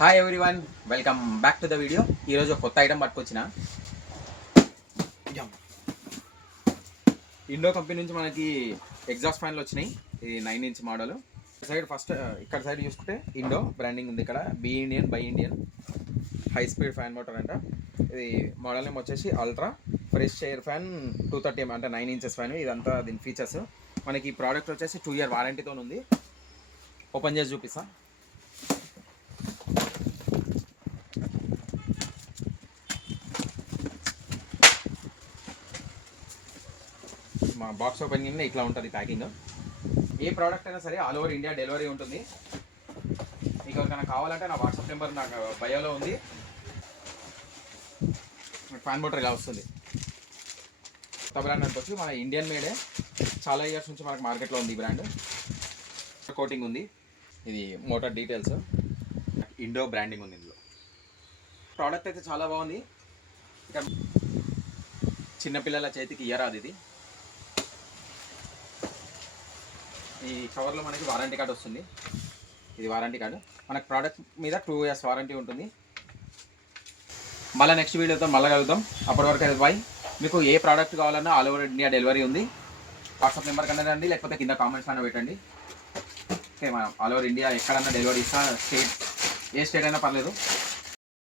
Hi everyone, welcome back to the video. ఈరోజు కొత్త item పట్టుకొచ్చిన Indo company నుంచి మనకి ఎగ్జాస్ట్ ఫ్యాన్లు వచ్చినాయి. ఇది 9 ఇంచ్ మోడల్. సైడ్ ఫస్ట్ ఇక్కడ సైడ్ చూసుకుంటే ఇండో బ్రాండింగ్ ఉంది. ఇక్కడ be Indian by Indian high speed fan motor అంట. ఇది మోడల్ నేమ్ వచ్చేసి ultra fresh air fan 230 mm అంటే 9 ఇంచెస్ ఫ్యాన్. ఇదంతా దీని ఫీచర్స్. మనకి ఈ ప్రోడక్ట్ వచ్చేసి 2 year వారంటీతో ఉంది. ఓపెన్ చేసి చూపిస్తా. మా బాక్స్ ఓపెనింగ్ ఇట్లా ఉంటుంది ప్యాకింగ్. ఏ ప్రోడక్ట్ అయినా సరే ఆల్ ఓవర్ ఇండియా డెలివరీ ఉంటుంది. మీకు ఎవరికైనా కావాలంటే నా వాట్సాప్ నెంబర్ నాకు బయోలో ఉంది. ఫ్యాన్ మోటార్ ఇలా వస్తుంది. కొత్త బ్రాండ్ అనుకోవచ్చు, మన ఇండియన్ మేడే. చాలా ఇయర్స్ నుంచి మనకు మార్కెట్లో ఉంది ఈ బ్రాండ్. కోటింగ్ ఉంది. ఇది మోటార్ డీటెయిల్స్, ఇండో బ్రాండింగ్ ఉంది ఇందులో. ప్రోడక్ట్ అయితే చాలా బాగుంది. ఇక చిన్నపిల్లల చేతికి ఇయ్యరాదు ఇది. ఈ కవర్లో మనకి వారంటీ కార్డు వస్తుంది. ఇది వారంటీ కార్డు. మనకు ప్రోడక్ట్ మీద 2 years వారంటీ ఉంటుంది. మళ్ళీ నెక్స్ట్ వీడియోతో మళ్ళీ కలుద్దాం. అప్పటి వరకు అయితే బాయ్. మీకు ఏ ప్రోడక్ట్ కావాలన్నా ఆల్ ఓవర్ ఇండియా డెలివరీ ఉంది. వాట్సాప్ నెంబర్ కన్నా రండి, లేకపోతే కింద కామెంట్స్ కన్నా పెట్టండి. ఓకే, మనం ఆల్ ఓవర్ ఇండియా ఎక్కడన్నా డెలివరీ ఇస్తా. స్టేట్ ఏ స్టేట్ అయినా పర్లేదు.